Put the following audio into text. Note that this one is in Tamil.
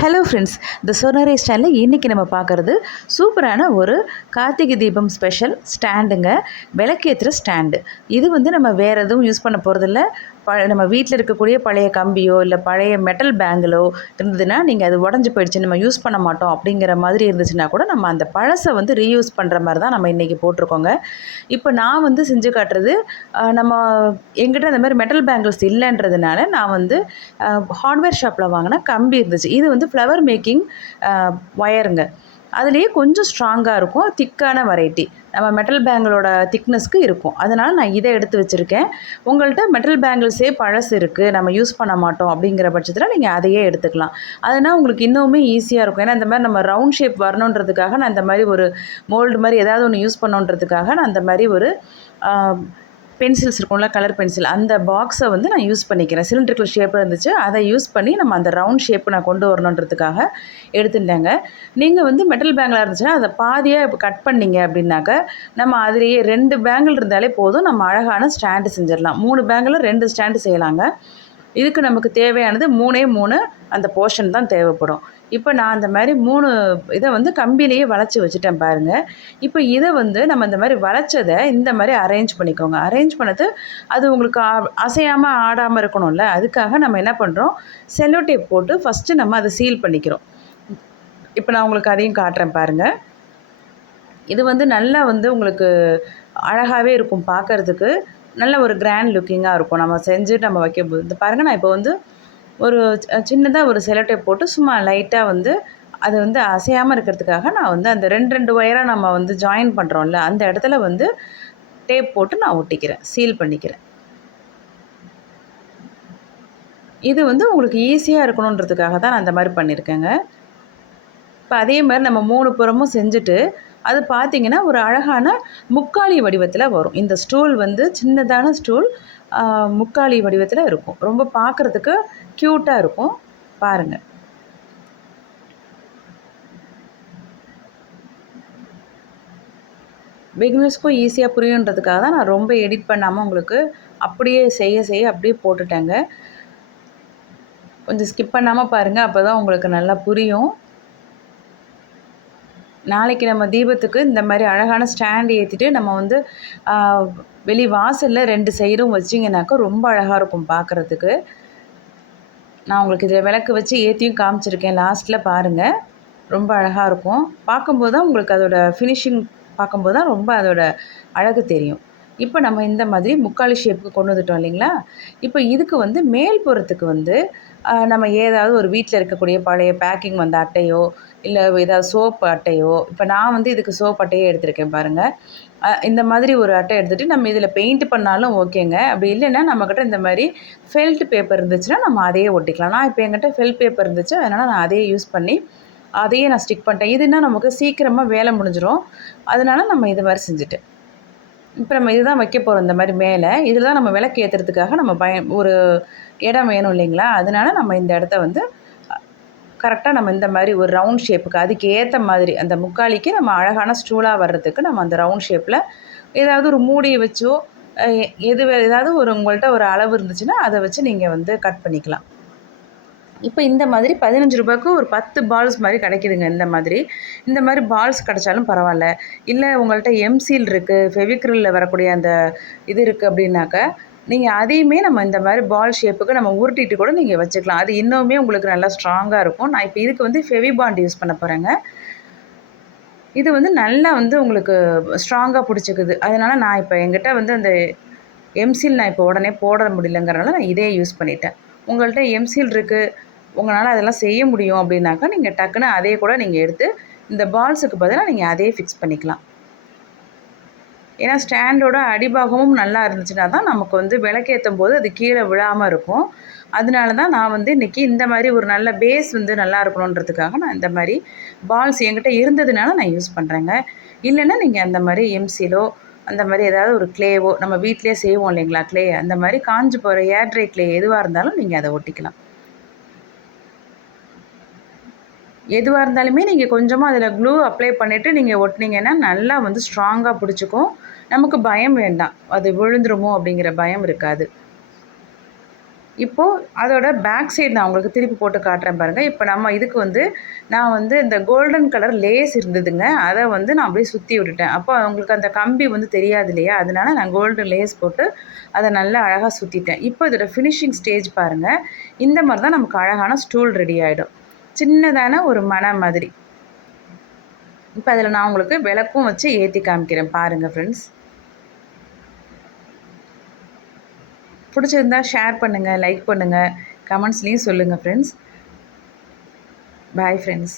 ஹலோ ஃப்ரெண்ட்ஸ், த சொர்ணரே ஸ்டைலில் இன்றைக்கி நம்ம பார்க்குறது சூப்பரான ஒரு கார்த்திகை தீபம் ஸ்பெஷல் ஸ்டாண்டுங்க. விளக்கேற்றுற ஸ்டாண்டு. இது வந்து நம்ம வேறு எதுவும் யூஸ் பண்ண போகிறதில்ல. நம்ம வீட்டில் இருக்கக்கூடிய பழைய கம்பியோ இல்லை பழைய மெட்டல் பேங்கிலோ இருந்ததுன்னா, நீங்கள் அது உடஞ்சி போயிடுச்சு நம்ம யூஸ் பண்ண மாட்டோம் அப்படிங்கிற மாதிரி இருந்துச்சுன்னா கூட நம்ம அந்த பழசை வந்து ரீயூஸ் பண்ணுற மாதிரி தான் நம்ம இன்றைக்கி போட்டிருக்கோங்க. இப்போ நான் வந்து செஞ்சு காட்டுறது நம்ம எங்கிட்ட அந்த மாதிரி மெட்டல் பேங்கிள்ஸ் இல்லைன்றதுனால நான் வந்து ஹார்ட்வேர் ஷாப்பில் வாங்கின கம்பி இருந்துச்சு. இது வந்து ஃப்ளவர் மேக்கிங் ஒயருங்க. அதுலேயே கொஞ்சம் ஸ்ட்ராங்காக இருக்கும், திக்கான வெரைட்டி. நம்ம மெட்டல் பேங்கிளோட திக்னஸ்க்கு இருக்கும். அதனால் நான் இதை எடுத்து வச்சுருக்கேன். உங்கள்கிட்ட மெட்டல் பேங்கிள்ஸே பழசு இருக்குது, நம்ம யூஸ் பண்ண மாட்டோம் அப்படிங்கிற பட்சத்தில் நீங்கள் அதையே எடுத்துக்கலாம். அதனால் உங்களுக்கு இன்னுமே ஈஸியாக இருக்கும். ஏன்னா இந்த மாதிரி நம்ம ரவுண்ட் ஷேப் வரணுன்றதுக்காக நான் இந்த மாதிரி ஒரு மோல்டு மாதிரி ஏதாவது ஒன்று யூஸ் பண்ணணுன்றதுக்காக நான் அந்த மாதிரி ஒரு பென்சில்ஸ் இருக்கும்ல, கலர் பென்சில், அந்த பாக்ஸை வந்து நான் யூஸ் பண்ணிக்கிறேன். சிலிண்ட்ரிக்கல் ஷேப்பில் இருந்துச்சு, அதை யூஸ் பண்ணி நம்ம அந்த ரவுண்ட் ஷேப்பு நான் கொண்டு வரணுன்றதுக்காக எடுத்துட்டேங்க. நீங்கள் வந்து மெட்டல் பேங்கிளாக இருந்துச்சுன்னா அதை பாதியாக இப்போ கட் பண்ணிங்க அப்படின்னாக்க நம்ம அதிலேயே 2 பேங்கிள் இருந்தாலே போதும், நம்ம அழகான ஸ்டாண்டு செஞ்சிடலாம். 3 பேங்கில் 2 ஸ்டாண்டு செய்யலாங்க. இதுக்கு நமக்கு தேவையானது 3 அந்த போர்ஷன் தான் தேவைப்படும். இப்போ நான் அந்த மாதிரி 3 இதை வந்து கம்பிலேயே வளைச்சி வச்சுட்டேன் பாருங்கள். இப்போ இதை வந்து நம்ம இந்த மாதிரி வளைச்சதை இந்த மாதிரி அரேஞ்ச் பண்ணிக்கோங்க. அரேஞ்ச் பண்ணது அது உங்களுக்கு அசையாமல் ஆடாமல் இருக்கணும்ல, அதுக்காக நம்ம என்ன பண்ணுறோம், செல்லோ டேப் போட்டு ஃபஸ்ட்டு நம்ம அதை சீல் பண்ணிக்கிறோம். இப்போ நான் உங்களுக்கு அதையும் காட்டுறேன் பாருங்கள். இது வந்து நல்லா வந்து உங்களுக்கு அழகாகவே இருக்கும், பார்க்குறதுக்கு நல்ல ஒரு கிராண்ட் லுக்கிங்காக இருக்கும். நம்ம செஞ்சு நம்ம வைக்கும்போது இந்த பாருங்கள், நான் இப்போ வந்து ஒரு சின்னதாக ஒரு செல்லோ டேப் போட்டு சும்மா லைட்டாக வந்து அது வந்து அசையாமல் இருக்கிறதுக்காக நான் வந்து அந்த 2 ஒயராக நம்ம வந்து ஜாயின் பண்ணுறோம்ல, அந்த இடத்துல வந்து டேப் போட்டு நான் ஒட்டிக்கிறேன், சீல் பண்ணிக்கிறேன். இது வந்து உங்களுக்கு ஈஸியாக இருக்கணுன்றதுக்காக தான் நான் அந்த மாதிரி பண்ணியிருக்கேங்க. இப்போ அதே மாதிரி நம்ம 3 புறமும் செஞ்சுட்டு அது பார்த்திங்கன்னா ஒரு அழகான முக்காலி வடிவத்தில் வரும். இந்த ஸ்டூல் வந்து சின்னதான ஸ்டூல் முக்காலி வடிவத்தில் இருக்கும். ரொம்ப பார்க்குறதுக்கு க்யூட்டாக இருக்கும். பாருங்கள். பிகினர்ஸ்க்கும் ஈஸியாக புரியுன்றதுக்காக தான் நான் ரொம்ப எடிட் பண்ணாமல் உங்களுக்கு அப்படியே செய்ய அப்படியே போட்டுட்டேங்க. கொஞ்சம் ஸ்கிப் பண்ணாமல் பாருங்கள், அப்போ தான் உங்களுக்கு நல்லா புரியும். நாளைக்கு நம்ம தீபத்துக்கு இந்த மாதிரி அழகான ஸ்டாண்ட் ஏற்றிட்டு நம்ம வந்து வெளி வாசலில் 2 சைடும் வச்சிங்கனாக்கா ரொம்ப அழகாக இருக்கும் பார்க்குறதுக்கு. நான் உங்களுக்கு இதில் விளக்கு வச்சு ஏற்றியும் காமிச்சிருக்கேன், லாஸ்ட்டில் பாருங்கள். ரொம்ப அழகாக இருக்கும். பார்க்கும்போது தான் உங்களுக்கு அதோட ஃபினிஷிங் பார்க்கும்போது தான் ரொம்ப அதோட அழகு தெரியும். இப்போ நம்ம இந்த மாதிரி முக்காலி ஷேப்புக்கு கொண்டு வந்துட்டோம் இல்லைங்களா? இப்போ இதுக்கு வந்து மேல்புறத்துக்கு வந்து நம்ம ஏதாவது ஒரு வீட்டில் இருக்கக்கூடிய பழைய பேக்கிங் வந்த அட்டையோ இல்லை ஏதாவது சோப்பு அட்டையோ, இப்போ நான் வந்து இதுக்கு சோப் அட்டையே எடுத்திருக்கேன் பாருங்கள். இந்த மாதிரி ஒரு அட்டை எடுத்துகிட்டு நம்ம இதில் பெயிண்ட் பண்ணாலும் ஓகேங்க. அப்படி இல்லைன்னா நம்மக்கிட்ட இந்த மாதிரி ஃபெல்ட் பேப்பர் இருந்துச்சுன்னா நம்ம அதையே ஒட்டிக்கலாம். நான் இப்போ என்கிட்ட ஃபெல்ட் பேப்பர் இருந்துச்சு, அதனால் நான் அதையே யூஸ் பண்ணி அதையே நான் ஸ்டிக் பண்ணிட்டேன். இதுன்னா நமக்கு சீக்கிரமாக வேலை முடிஞ்சிடும். அதனால் நம்ம இது மாதிரி செஞ்சுட்டேன். இப்போ நம்ம இதுதான் வைக்க போகிறோம் இந்த மாதிரி மேலே. இதில் தான் நம்ம விளக்கு ஏற்றுறதுக்காக நம்ம ஒரு இடம் வேணும் இல்லைங்களா? அதனால் நம்ம இந்த இடத்த வந்து கரெக்டாக நம்ம இந்த மாதிரி ஒரு ரவுண்ட் ஷேப்புக்கு அதுக்கு ஏற்ற மாதிரி அந்த முக்காலிக்கு நம்ம அழகான ஸ்டூலாக வர்றதுக்கு நம்ம அந்த ரவுண்ட் ஷேப்பில் ஏதாவது ஒரு மூடியை வச்சோ ஏதாவது ஒரு உங்கள்கிட்ட ஒரு அளவு இருந்துச்சுன்னா அதை வச்சு நீங்கள் வந்து கட் பண்ணிக்கலாம். இப்போ இந்த மாதிரி 15 ரூபாய்க்கு ஒரு 10 பால்ஸ் மாதிரி கிடைக்குதுங்க. இந்த மாதிரி பால்ஸ் கிடைச்சாலும் பரவாயில்ல. இல்லை உங்கள்கிட்ட எம்சீல் இருக்குது, ஃபெவிக்ரிலில் வரக்கூடிய அந்த இது இருக்குது அப்படின்னாக்க நீங்கள் அதையுமே நம்ம இந்த மாதிரி பால் ஷேப்புக்கு நம்ம உருட்டிட்டு கூட நீங்கள் வச்சுக்கலாம். அது இன்னுமே உங்களுக்கு நல்லா ஸ்ட்ராங்காக இருக்கும். நான் இப்போ இதுக்கு வந்து ஃபெவிபாண்ட் யூஸ் பண்ண போகிறேங்க. இது வந்து நல்லா வந்து உங்களுக்கு ஸ்ட்ராங்காக பிடிச்சிக்குது. அதனால் நான் இப்போ என்கிட்ட வந்து அந்த எம்சீல் நான் இப்போ உடனே போட முடியலங்கிறனால நான் இதே யூஸ் பண்ணிட்டேன். உங்கள்கிட்ட எம்சீல் இருக்குது, உங்களால் அதெல்லாம் செய்ய முடியும் அப்படின்னாக்கா நீங்கள் டக்குன்னு அதே கூட நீங்கள் எடுத்து இந்த பால்ஸுக்கு பதிலாக நீங்கள் அதே ஃபிக்ஸ் பண்ணிக்கலாம். ஏன்னா ஸ்டாண்டோட அடிபாகமும் நல்லா இருந்துச்சுன்னா தான் நமக்கு வந்து விளக்கேற்றும் போது அது கீழே விழாமல் இருக்கும். அதனால தான் நான் வந்து இன்றைக்கி இந்த மாதிரி ஒரு நல்ல பேஸ் வந்து நல்லா இருக்கணுன்றதுக்காக நான் இந்த மாதிரி பால்ஸ் என்கிட்ட இருந்ததுனால நான் யூஸ் பண்ணுறேங்க. இல்லைன்னா நீங்கள் அந்த மாதிரி எம்சிலோ அந்த மாதிரி ஏதாவது ஒரு கிளேவோ நம்ம வீட்டிலே செய்வோம் இல்லைங்களா, கிளே, அந்த மாதிரி காஞ்சு போகிற ஏர் ட்ரை கிளே எதுவாக இருந்தாலும் நீங்கள் அதை ஒட்டிக்கலாம். எதுவாக இருந்தாலுமே நீங்கள் கொஞ்சமாக அதில் க்ளூ அப்ளை பண்ணிவிட்டு நீங்கள் ஒட்டினீங்கன்னா நல்லா வந்து ஸ்ட்ராங்காக பிடிச்சிக்கும். நமக்கு பயம் வேண்டாம், அது விழுந்துருமோ அப்படிங்கிற பயம் இருக்காது. இப்போது அதோட பேக் சைடு நான் உங்களுக்கு திருப்பி போட்டு காட்டுறேன் பாருங்கள். இப்போ நம்ம இதுக்கு வந்து நான் வந்து இந்த கோல்டன் கலர் லேஸ் இருந்ததுங்க, அதை வந்து நான் அப்படியே சுற்றி விட்டுட்டேன். அப்போ அவங்களுக்கு அந்த கம்பி வந்து தெரியாது இல்லையா, அதனால நான் கோல்டன் லேஸ் போட்டு அதை நல்லா அழகாக சுற்றிட்டேன். இப்போ இதோட ஃபினிஷிங் ஸ்டேஜ் பாருங்கள். இந்த மாதிரி தான் நமக்கு அழகான ஸ்டூல் ரெடி ஆகிடும். சின்னதான ஒரு மனை மாதிரி. இப்போ அதில் நான் உங்களுக்கு விளக்கும் வச்சு ஏற்றி காமிக்கிறேன் பாருங்கள் ஃப்ரெண்ட்ஸ். பிடிச்சிருந்தா ஷேர் பண்ணுங்கள், லைக் பண்ணுங்கள், கமெண்ட்ஸ்லேயும் சொல்லுங்கள் ஃப்ரெண்ட்ஸ். Bye friends.